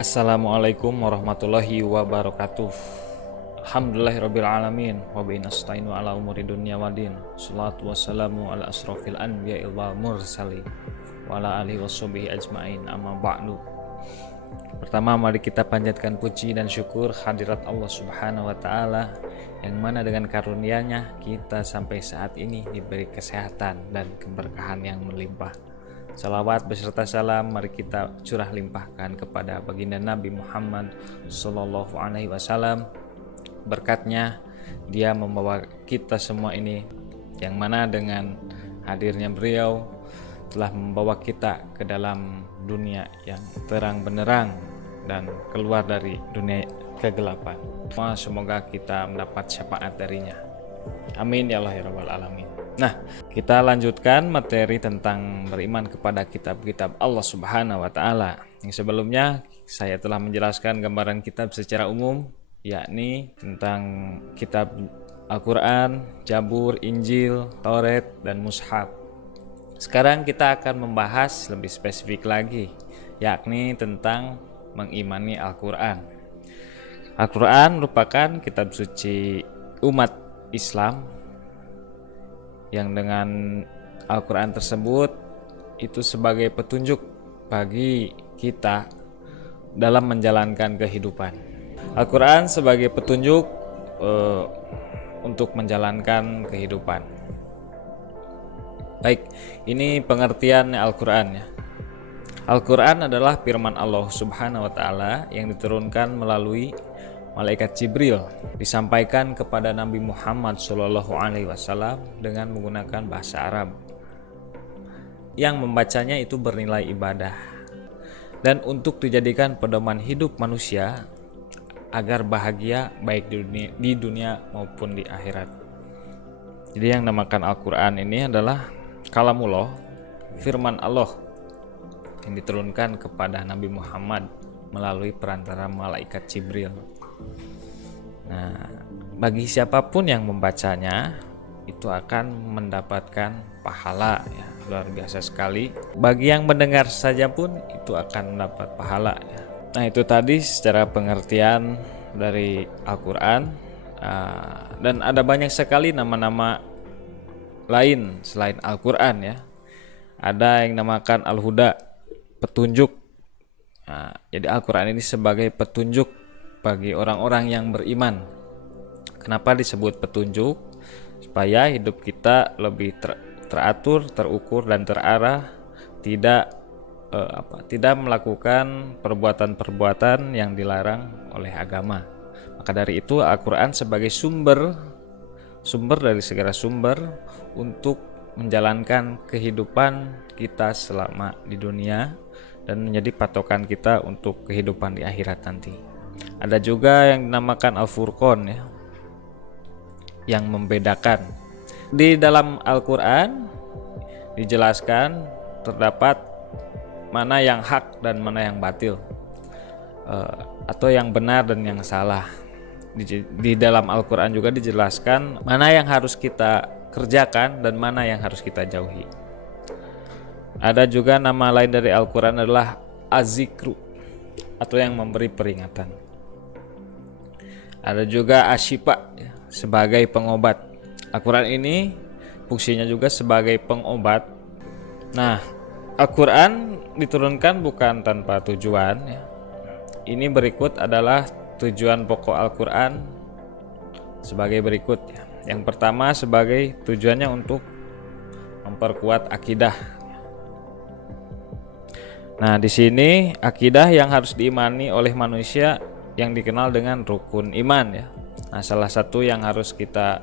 Assalamualaikum warahmatullahi wabarakatuh. Alhamdulillahirabbil alamin wa bihi nasta'inu ala umuri dunya waddin. Shalatu wassalamu ala asrofil anbiya'i wal mursalin wa ala alihi washabihi ajmain, amma ba'du. Pertama, mari kita panjatkan puji dan syukur hadirat Allah Subhanahu wa taala yang mana dengan karunia-Nya kita sampai saat ini diberi kesehatan dan keberkahan yang melimpah. Salawat beserta salam mari kita curah limpahkan kepada baginda Nabi Muhammad Sallallahu Alaihi Wasallam. Berkatnya dia membawa kita semua ini, yang mana dengan hadirnya beliau telah membawa kita ke dalam dunia yang terang benderang dan keluar dari dunia kegelapan. Semoga kita mendapat syafaat darinya. Amin ya Allah ya Rabbal Alamin. Nah, kita lanjutkan materi tentang beriman kepada kitab-kitab Allah Subhanahu wa taala. Yang sebelumnya saya telah menjelaskan gambaran kitab secara umum, yakni tentang kitab Al-Qur'an, Zabur, Injil, Taurat, dan Mushaf. Sekarang kita akan membahas lebih spesifik lagi, yakni tentang mengimani Al-Qur'an. Al-Qur'an merupakan kitab suci umat Islam yang dengan Al-Quran tersebut itu sebagai petunjuk bagi kita dalam menjalankan kehidupan. Al-Quran sebagai petunjuk untuk menjalankan kehidupan. Baik, ini pengertian Al-Quran ya. Al-Quran adalah firman Allah Subhanahu wa taala yang diturunkan melalui malaikat Jibril, disampaikan kepada Nabi Muhammad Shallallahu Alaihi Wasallam dengan menggunakan bahasa Arab. Yang membacanya itu bernilai ibadah dan untuk dijadikan pedoman hidup manusia agar bahagia baik di dunia maupun di akhirat. Jadi yang namakan Al-Quran ini adalah kalamullah, firman Allah yang diturunkan kepada Nabi Muhammad melalui perantara malaikat Jibril. Nah, bagi siapapun yang membacanya itu akan mendapatkan pahala ya, luar biasa sekali. Bagi yang mendengar saja pun itu akan mendapat pahala ya. Nah, itu tadi secara pengertian dari Al-Quran. Dan ada banyak sekali nama-nama lain selain Al-Quran ya. Ada yang namakan Al-Huda, petunjuk. Nah, jadi Al-Quran ini sebagai petunjuk bagi orang-orang yang beriman. Kenapa disebut petunjuk? Supaya hidup kita lebih teratur, terukur, dan terarah, tidak melakukan perbuatan-perbuatan yang dilarang oleh agama. Maka dari itu Al-Quran sebagai sumber dari segala sumber untuk menjalankan kehidupan kita selama di dunia dan menjadi patokan kita untuk kehidupan di akhirat nanti. Ada juga yang dinamakan Al-Furqan ya, yang membedakan. Di dalam Al-Quran dijelaskan terdapat mana yang hak dan mana yang batil, atau yang benar dan yang salah. Di dalam Al-Quran juga dijelaskan mana yang harus kita kerjakan dan mana yang harus kita jauhi. Ada juga nama lain dari Al-Quran adalah Az-Zikru, atau yang memberi peringatan. Ada juga Asyifa sebagai pengobat. Al-Quran ini fungsinya juga sebagai pengobat. Nah, Al-Quran diturunkan bukan tanpa tujuan ya. Ini berikut adalah tujuan pokok Al-Quran sebagai berikut ya. Yang pertama, sebagai tujuannya untuk memperkuat akidah. Nah, di sini akidah yang harus diimani oleh manusia yang dikenal dengan rukun iman ya. Nah, salah satu yang harus kita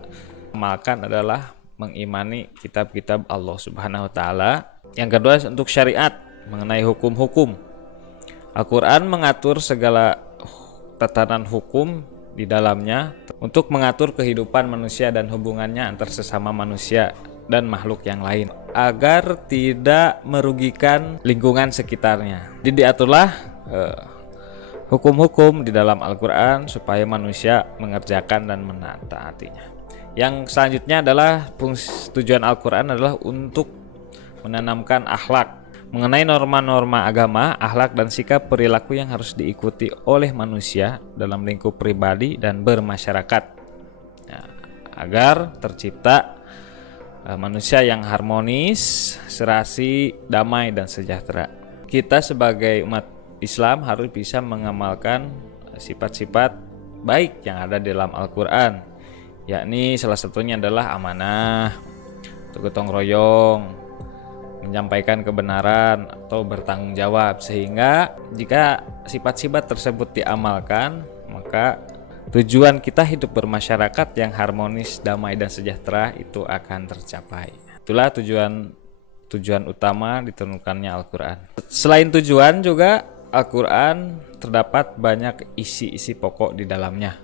amalkan adalah mengimani kitab-kitab Allah Subhanahu wa taala. Yang kedua, untuk syariat mengenai hukum-hukum. Al-Qur'an mengatur segala tatanan hukum di dalamnya untuk mengatur kehidupan manusia dan hubungannya antar sesama manusia dan makhluk yang lain agar tidak merugikan lingkungan sekitarnya. Jadi diaturlah hukum-hukum di dalam Al-Quran supaya manusia mengerjakan dan menaatinya. Yang selanjutnya adalah tujuan Al-Quran adalah untuk menanamkan akhlak mengenai norma-norma agama, akhlak dan sikap perilaku yang harus diikuti oleh manusia dalam lingkup pribadi dan bermasyarakat, nah, agar tercipta manusia yang harmonis, serasi, damai dan sejahtera. Kita sebagai umat Islam harus bisa mengamalkan sifat-sifat baik yang ada dalam Al-Quran, yakni salah satunya adalah amanah, gotong royong, menyampaikan kebenaran atau bertanggung jawab. Sehingga jika sifat-sifat tersebut diamalkan, maka tujuan kita hidup bermasyarakat yang harmonis, damai dan sejahtera itu akan tercapai. Itulah tujuan utama diturunkannya Al-Quran. Selain tujuan juga Al-Quran terdapat banyak isi-isi pokok di dalamnya.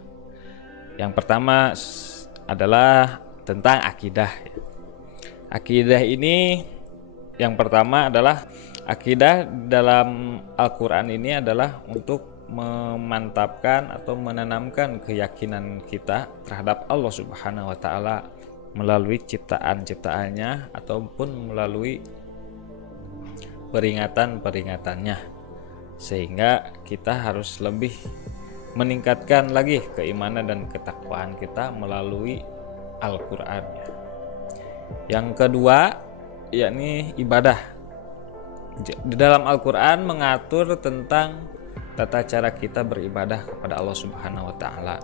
Yang pertama adalah tentang akidah. Akidah ini yang pertama adalah akidah dalam Al-Quran ini adalah untuk memantapkan atau menanamkan keyakinan kita terhadap Allah Subhanahu wa Ta'ala melalui ciptaan-ciptaannya ataupun melalui peringatan-peringatannya, sehingga kita harus lebih meningkatkan lagi keimanan dan ketakwaan kita melalui Al-Quran. Yang kedua yakni ibadah. Di dalam Al-Quran mengatur tentang tata cara kita beribadah kepada Allah Subhanahu wa Ta'ala,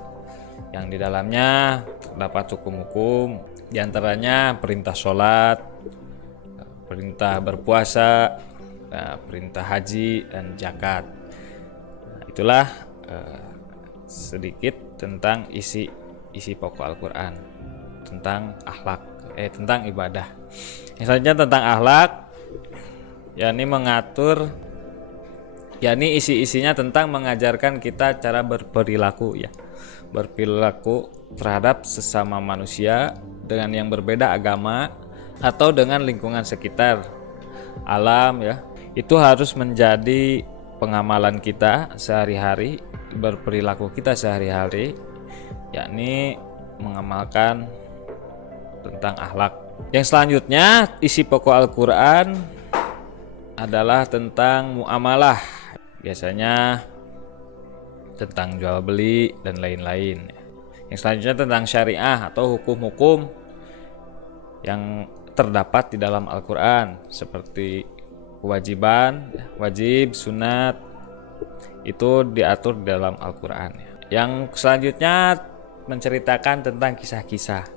yang di dalamnya terdapat hukum-hukum, diantaranya perintah sholat, perintah berpuasa, perintah haji dan zakat. Itulah sedikit tentang isi pokok Al-Quran tentang akhlak, tentang ibadah. Yang selanjutnya tentang akhlak, yakni mengatur, yakni isi-isinya tentang mengajarkan kita cara berperilaku, berperilaku terhadap sesama manusia dengan yang berbeda agama atau dengan lingkungan sekitar, alam, itu harus menjadi pengamalan kita sehari-hari, berperilaku kita sehari-hari, yakni mengamalkan tentang akhlak. Yang selanjutnya isi pokok Al-Quran adalah tentang muamalah, biasanya tentang jual beli dan lain-lain. Yang selanjutnya tentang syariah atau hukum-hukum yang terdapat di dalam Al-Quran, seperti kewajiban, wajib, sunat, itu diatur di dalam Al-Quran. Yang selanjutnya menceritakan tentang kisah-kisah.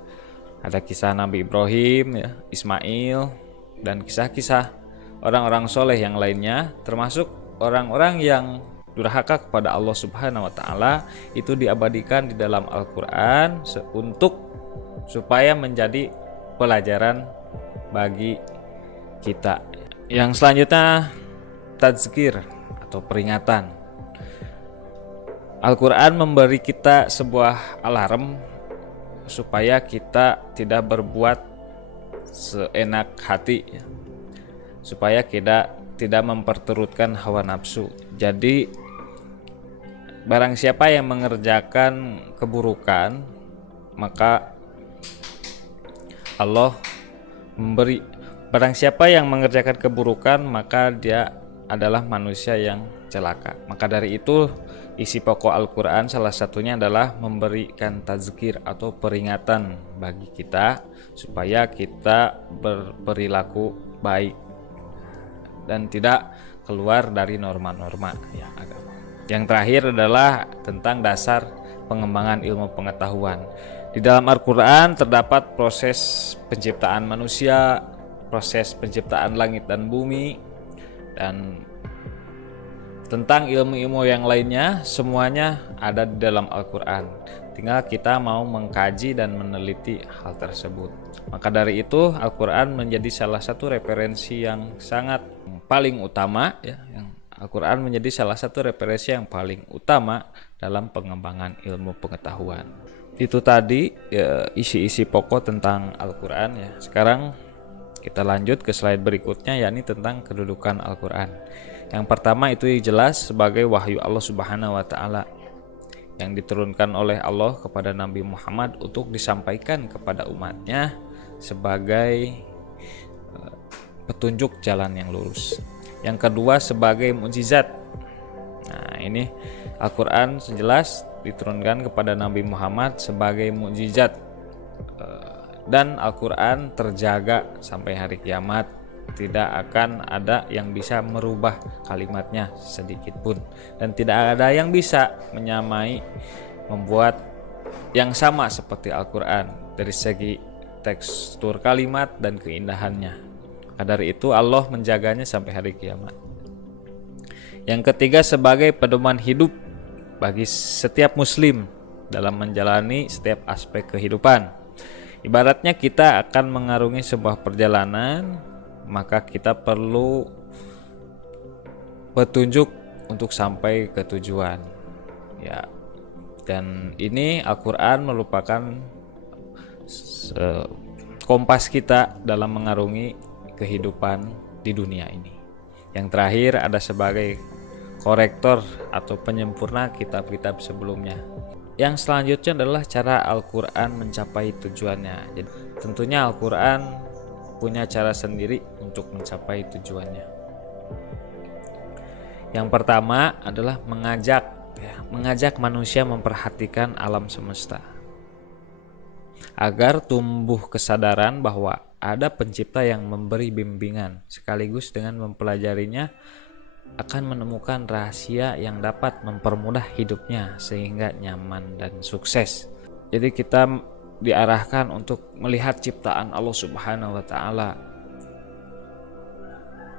Ada kisah Nabi Ibrahim, Ismail, dan kisah-kisah orang-orang soleh yang lainnya, termasuk orang-orang yang durhaka kepada Allah Subhanahu wa Ta'ala, itu diabadikan di dalam Al-Quran supaya menjadi pelajaran bagi kita. Yang selanjutnya tazkir atau peringatan. Al-Quran memberi kita sebuah alarm supaya kita tidak berbuat seenak hati, supaya kita tidak memperturutkan hawa nafsu. Jadi barang siapa yang mengerjakan keburukan, maka Allah memberi, barang siapa yang mengerjakan keburukan, maka dia adalah manusia yang celaka. Maka dari itu isi pokok Al-Quran salah satunya adalah memberikan tazkir atau peringatan bagi kita supaya kita berperilaku baik dan tidak keluar dari norma-norma agama. Yang terakhir adalah tentang dasar pengembangan ilmu pengetahuan. Di dalam Al-Quran terdapat proses penciptaan manusia, proses penciptaan langit dan bumi, dan tentang ilmu-ilmu yang lainnya, semuanya ada di dalam Al-Quran. Tinggal kita mau mengkaji dan meneliti hal tersebut. Maka dari itu Al-Quran menjadi salah satu referensi yang sangat paling utama, yang Al-Quran menjadi salah satu referensi yang paling utama dalam pengembangan ilmu pengetahuan. Itu tadi isi-isi pokok tentang Al-Quran. Sekarang kita lanjut ke slide berikutnya, yakni tentang kedudukan Al-Quran. Yang pertama itu jelas sebagai wahyu Allah Subhanahu wa Ta'ala yang diturunkan oleh Allah kepada Nabi Muhammad untuk disampaikan kepada umatnya sebagai petunjuk jalan yang lurus. Yang kedua sebagai mukjizat. Nah, ini Al-Qur'an jelas diturunkan kepada Nabi Muhammad sebagai mukjizat, dan Al-Qur'an terjaga sampai hari kiamat. Tidak akan ada yang bisa merubah kalimatnya sedikit pun, dan tidak ada yang bisa menyamai, membuat yang sama seperti Al-Qur'an dari segi tekstur kalimat dan keindahannya. Dari itu Allah menjaganya sampai hari kiamat. Yang ketiga sebagai pedoman hidup bagi setiap muslim dalam menjalani setiap aspek kehidupan. Ibaratnya kita akan mengarungi sebuah perjalanan, maka kita perlu petunjuk untuk sampai ke tujuan. Ya. Dan ini Al-Qur'an merupakan kompas kita dalam mengarungi kehidupan di dunia ini. Yang terakhir ada sebagai korektor atau penyempurna kitab-kitab sebelumnya. Yang selanjutnya adalah cara Al-Qur'an mencapai tujuannya. Jadi tentunya Al-Qur'an punya cara sendiri untuk mencapai tujuannya. Yang pertama adalah mengajak manusia memperhatikan alam semesta, agar tumbuh kesadaran bahwa ada pencipta yang memberi bimbingan, sekaligus dengan mempelajarinya akan menemukan rahasia yang dapat mempermudah hidupnya sehingga nyaman dan sukses. Jadi kita diarahkan untuk melihat ciptaan Allah Subhanahu wa taala.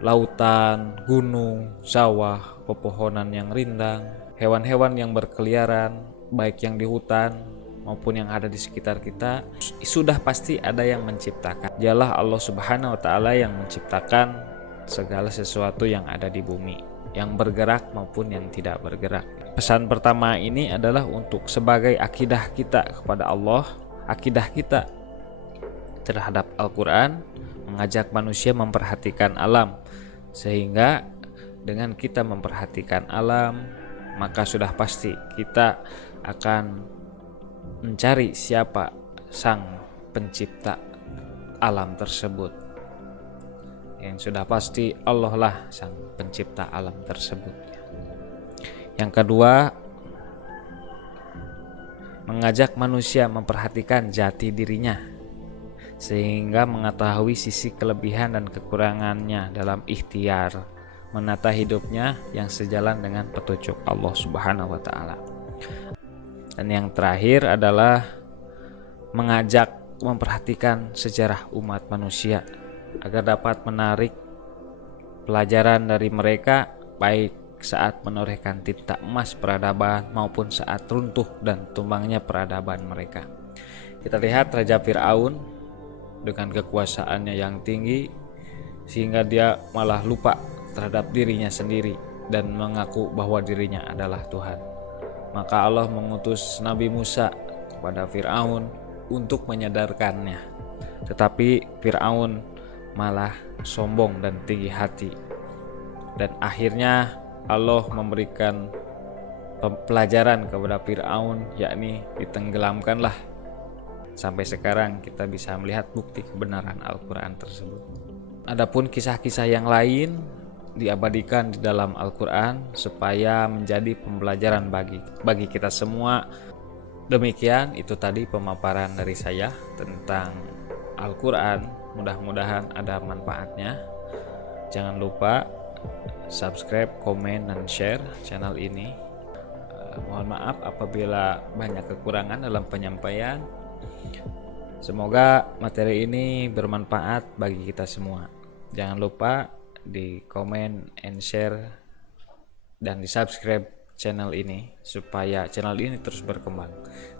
Lautan, gunung, sawah, pepohonan yang rindang, hewan-hewan yang berkeliaran, baik yang di hutan maupun yang ada di sekitar kita, sudah pasti ada yang menciptakan. Dialah Allah Subhanahu wa taala yang menciptakan segala sesuatu yang ada di bumi, yang bergerak maupun yang tidak bergerak. Pesan pertama ini adalah untuk sebagai akidah kita kepada Allah, akidah kita terhadap Al-Qur'an, mengajak manusia memperhatikan alam, sehingga dengan kita memperhatikan alam, maka sudah pasti kita akan mencari siapa sang pencipta alam tersebut. Yang sudah pasti Allah lah sang pencipta alam tersebut. Yang kedua, mengajak manusia memperhatikan jati dirinya, sehingga mengetahui sisi kelebihan dan kekurangannya dalam ikhtiar menata hidupnya yang sejalan dengan petunjuk Allah Subhanahu wa taala. Dan yang terakhir adalah mengajak memperhatikan sejarah umat manusia agar dapat menarik pelajaran dari mereka, baik saat menorehkan tinta emas peradaban maupun saat runtuh dan tumbangnya peradaban mereka. Kita lihat Raja Fir'aun dengan kekuasaannya yang tinggi sehingga dia malah lupa terhadap dirinya sendiri dan mengaku bahwa dirinya adalah Tuhan. Maka Allah mengutus Nabi Musa kepada Fir'aun untuk menyadarkannya. Tetapi Fir'aun malah sombong dan tinggi hati. Dan akhirnya Allah memberikan pelajaran kepada Fir'aun, yakni ditenggelamkanlah. Sampai sekarang kita bisa melihat bukti kebenaran Al-Qur'an tersebut. Adapun kisah-kisah yang lain diabadikan di dalam Al-Qur'an supaya menjadi pembelajaran bagi kita semua. Demikian itu tadi pemaparan dari saya tentang Al-Qur'an. Mudah-mudahan ada manfaatnya. Jangan lupa subscribe, komen, dan share channel ini. Mohon maaf apabila banyak kekurangan dalam penyampaian. Semoga materi ini bermanfaat bagi kita semua. Jangan lupa di komen and share dan di subscribe channel ini supaya channel ini terus berkembang.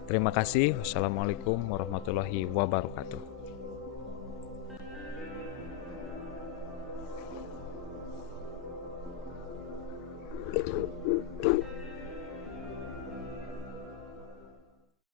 Terima kasih. Wassalamualaikum warahmatullahi wabarakatuh.